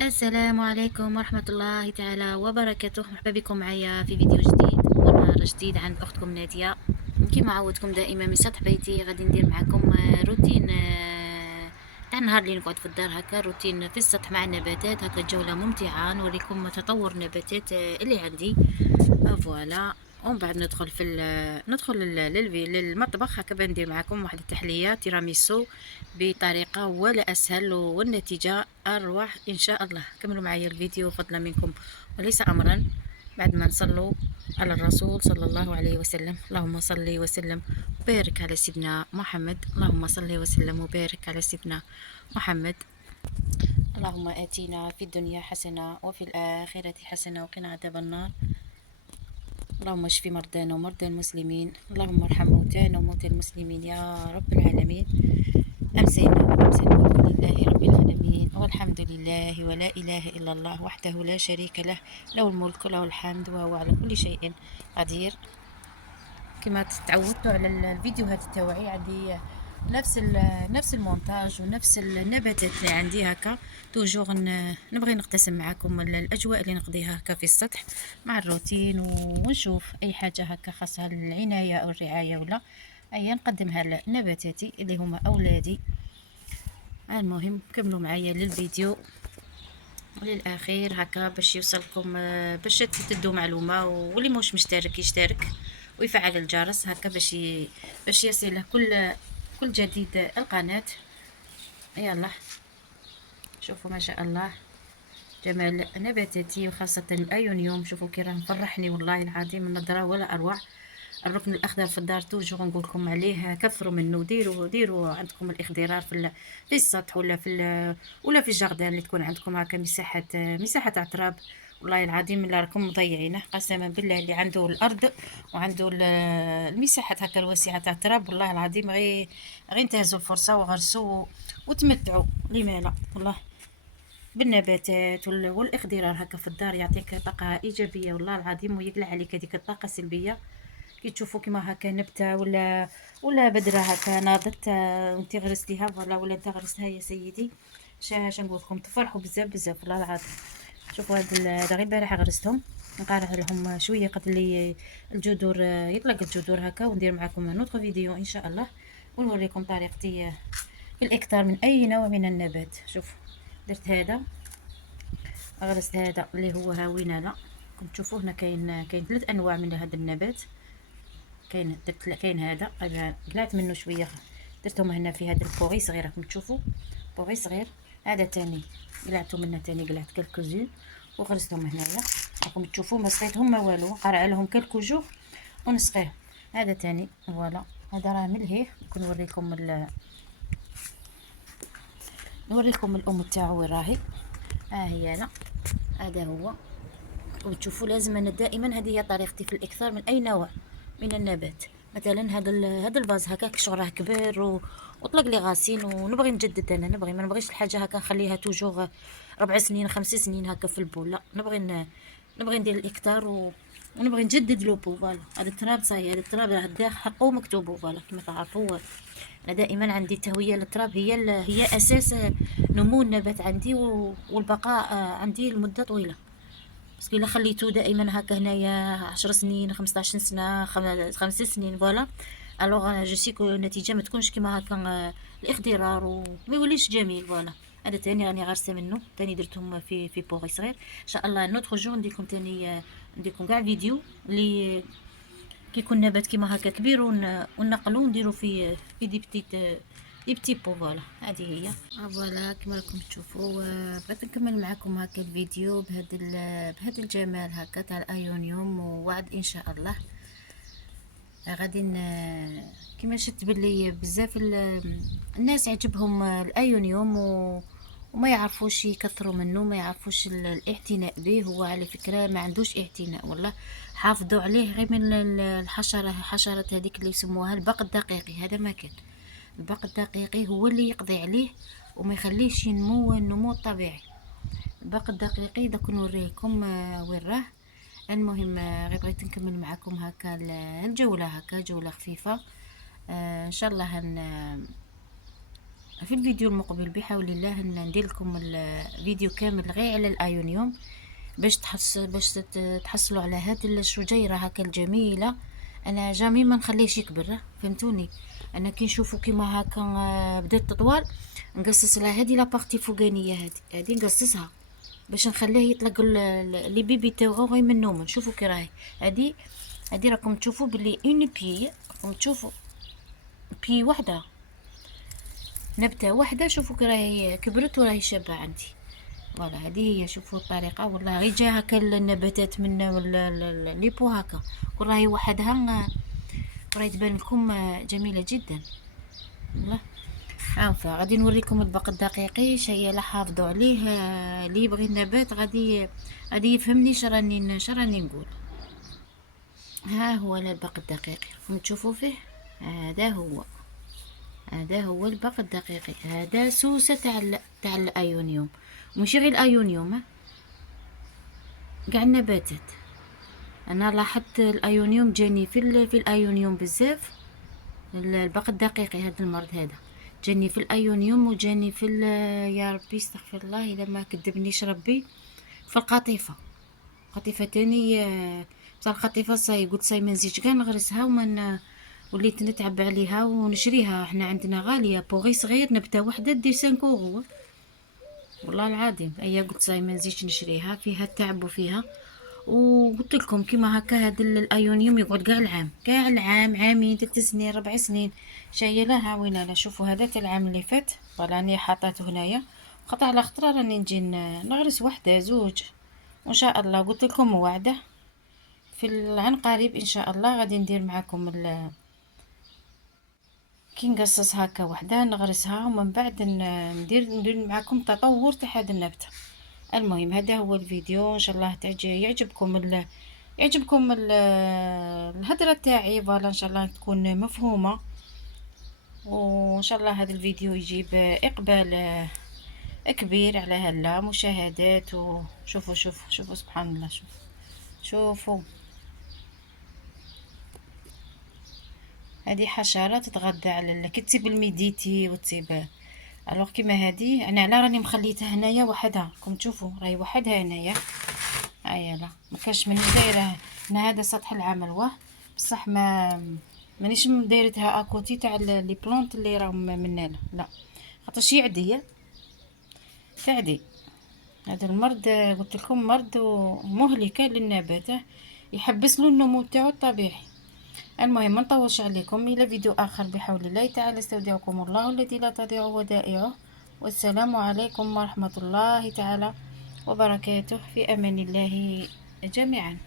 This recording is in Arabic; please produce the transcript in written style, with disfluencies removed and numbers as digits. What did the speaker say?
السلام عليكم ورحمة الله تعالى وبركاته. مرحبا بكم معايا في فيديو جديد ونهار جديد عند أختكم نادية. كما عودتكم دائما من سطح بيتي غادي ندير معكم روتين تاع النهار اللي نقعد في الدار، هكا روتين في السطح مع النباتات، هكا جولة ممتعة نوريكم تطور النباتات اللي عندي. فوالا، ومن بعد ندخل للمطبخ، هكا بندير معكم واحد التحلية تيراميسو بطريقة ولا أسهل والنتيجة أروع إن شاء الله. كملوا معايا الفيديو فضلا منكم وليس أمرا. بعد ما نصلوا على الرسول صلى الله عليه وسلم، اللهم صل وسلم وبارك على سيدنا محمد. اللهم صل وسلم وبارك على سيدنا محمد. اللهم آتنا في الدنيا حسنة وفي الآخرة حسنة وقنا عذاب النار. اللهم اشف مرضانا ومرضى المسلمين. اللهم ارحم موتانا وموتى المسلمين يا رب العالمين. أمسينا وأمسى الملك لله رب العالمين، والحمد لله ولا إله إلا الله وحده لا شريك له، له الملك وله الحمد وهو على كل شيء قدير. كما تعودتوا على الفيديوهات تاوعي عندي نفس المونتاج ونفس النباتات اللي عندي هكا توجور. نبغي نقتسم معكم الاجواء اللي نقضيها هكا في السطح مع الروتين، ونشوف اي حاجه هكا خاصها العنايه او الرعايه ولا اي نقدمها لنباتاتي اللي هما اولادي. المهم كملوا معايا للفيديو للاخير هكا باش يوصلكم، باش تدوا معلومه، واللي مش مشترك يشترك ويفعل الجرس هكا باش يصله كل جديد القناه. يلا شوفوا ما شاء الله جمال نباتاتي، وخاصه الايونيوم. شوفوا كي راه مفرحني والله العظيم، النظره ولا اروع. الركن الاخضر في الدار توجور نقول لكم عليه كثروا منه، ديروا عندكم الاخضرار في السطح ولا في الجردان اللي تكون عندكم هكا مساحه تاع تراب. والله العظيم الا راكم مضيعينه قسما بالله. اللي عنده الارض وعنده المساحات هكا الواسعه تاع التراب، والله العظيم غير انتهزوا الفرصه وغرسوا وتمتعوا. لما لا والله بالنباتات والاخضرار هكا في الدار يعطيك طاقه ايجابيه والله العظيم، ويقلع عليك هذيك الطاقه السلبيه. كي تشوفوا كيما هكا نبته ولا بدره هكا ناضت، وانت غرستيها ولا انت غرستها يا سيدي، اش نقول لكم تفرحوا بزاف بزاف والله العظيم. شوفوا هذا غير البارح غرستهم، نقارع لهم شويه قد لي الجذور، يطلق الجذور هكا، وندير معكم نوتخ فيديو ان شاء الله ونوريكم طريقتي في الاكثار من اي نوع من النبات. شوف درت هذا، غرست هذا اللي هو هاوينانا. كنت تشوفوا هنا كاين 3 انواع من هذا النبات. كاين هذا قلعت منه شويه، درتهم هنا في هذا البوغي صغير راكم تشوفوا بوغي صغير. هذا تاني قلعته منه، تاني قلعت كالكوزين وغرستهم هنايا راكم تشوفوا، ما سقيتهم ما والو، قرع لهم كالكو جوغ ونسقيه. هذا تاني فوالا، هذا راه ملهيه. نوريكم الام تاعو وين راهي. هي انا، هذا هو. وتشوفوا لازم انا دائما هذه هي طريقتي في الاكثار من اي نوع من النبات. مثلا هذا الفاز هكاك شغل راه كبير وطلق لي غاسين، ونبغي نجدد. انا ما نبغيش الحاجه هكا نخليها توجور 4 سنين 5 سنين هكا في البول، لا نبغي ندير الاكثار ونبغي نجدد لو بو. فوالا هذا التراب صاي، هذا التراب راه داخل حقه مكتوب. فوالا كما تعرفوا انا دائما عندي التهويه للتراب هي اساس نمو النبات عندي والبقاء عندي لمده طويله. بس الا خليته دائما هكا هنايا 10 سنين 15 سنه 5 سنين فوالا، الوغ جو سيكو النتيجه ما تكونش كيما هكا، الاخضرار وما يوليش جميل. فوالا هذا تاني راني غارسه منه، تاني درتهم في بوغي صغير. ان شاء الله نوتخ جو نديكم تاني، نديكم كاع فيديو اللي كيكون نبات كيما هكا كبير ونقلو نديرو في دي بتي بو. فوالا هذه هي. فوالا كما راكم تشوفوا، بغيت نكمل معكم هكا الفيديو بهذا الجمال هكا تاع الايونيوم، ووعد ان شاء الله غادي كما شفت باللي بزاف الناس يعجبهم الايونيوم وما يعرفوش يكثروا منه، ما يعرفوش الاعتناء به. هو على فكرة ما عندوش اعتناء والله، حافظوا عليه غير من حشرة هذيك اللي يسموها البق الدقيقي. هذا ما كان البق الدقيقي هو اللي يقضي عليه وما يخليش ينمو النمو الطبيعي. البق الدقيقي دوك نوريكم وين راه. المهم غير بغيت نكمل معكم هكا الجولة، هكا جولة خفيفة. ان شاء الله في الفيديو المقبل بحول الله ندير لكم الفيديو كامل غير على الايونيوم، باش تحصلوا على هذه الشجيره هكا الجميله. انا جامي ما نخليهش يكبر، فهمتوني؟ انا كي نشوفو كيما هكا بدات تطول، نقصص لها هذه لابارتي فوقانيه، هذه نقصصها باش نخليه يطلق لي بيبي تاعو غير من النوم. شوفوا كي راهي هذه راكم تشوفوا بلي اون بي، راكم تشوفوا بي وحده، نبته وحده. شوفوا كي راهي كبرت وراهي شابه عندي. فوالا هذه هي، شوفوا الطريقه. والله غير جا هكا النباتات من لي بو هكا كل راهي وحدها، راهي تبان لكم جميله جدا. والله عارفه غادي نوريكم الباقي الدقيقي شيء لا حافظوا عليه. اللي يبغي النبات غادي يفهمني شراني نقول. ها هو الباقي الدقيقي، راكم تشوفوا فيه. هذا هو الباقي الدقيقي. هذا سوسه تاع الايونيوم، ماشي غير الايونيوم، كاع النباتات. انا لاحظت الايونيوم جاني في الايونيوم بزاف. الباقي الدقيقي هذا المرض هذا جاني في الايونيوم، وجاني يا ربي استغفر الله اذا ما كذبنيش ربي، في القطيفه. قطيفه تاني بصح القطيفه صاي قلت صاي ما نزيدش كاع نغرسها وليت نتعب عليها ونشريها. احنا عندنا غاليه، بوغي صغير نبته وحده دير 5 اورو والله العظيم. ايا قلت صاي ما نزيدش نشريها، فيها التعب وفيها. وقلت لكم كيما هكا هذا الايونيوم يقعد كاع العام، كاع العام، عامين، 3 سنين، 4 سنين. شايه لها وين. انا شوفوا هذا تاع العام اللي فات، راني حاطاته هنايا خطا على خطره، راني نجي نغرس وحده زوج وان شاء الله. قلت لكم وعده في العن قريب ان شاء الله غادي ندير معكم كي نقصص هكا وحده نغرسها، ومن بعد ندير معكم تطور تاع هذا النبته. المهم هذا هو الفيديو، ان شاء الله يعجبكم الهدره تاعي. فوالا ان شاء الله تكون مفهومه، وان شاء الله هذا الفيديو يجيب اقبال كبير على هلا مشاهدات. وشوفوا سبحان الله. شوفوا هذه حشرة تتغذى على كتسيب الميديتي وتسيب. الوغ كيما هذه انا على راني مخليتها هنايا وحدها، راكم تشوفوا راهي وحدها هنايا. هيا لا ما كاش من دايره هنا. هذا سطح العمل واه، بصح مانيش دايرتها اكوتي تاع لي بلونط اللي راهم من هنا، لا خاطرش يعدي تعدي. هذا المرض قلت لكم مرض مهلكه للنبات، يحبس له النمو تاعو الطبيعي. المهم ما نطولش عليكم، الى فيديو اخر بحول الله تعالى. استودعكم الله الذي لا تضيع ودائعه، والسلام عليكم ورحمه الله تعالى وبركاته. في امان الله جميعا.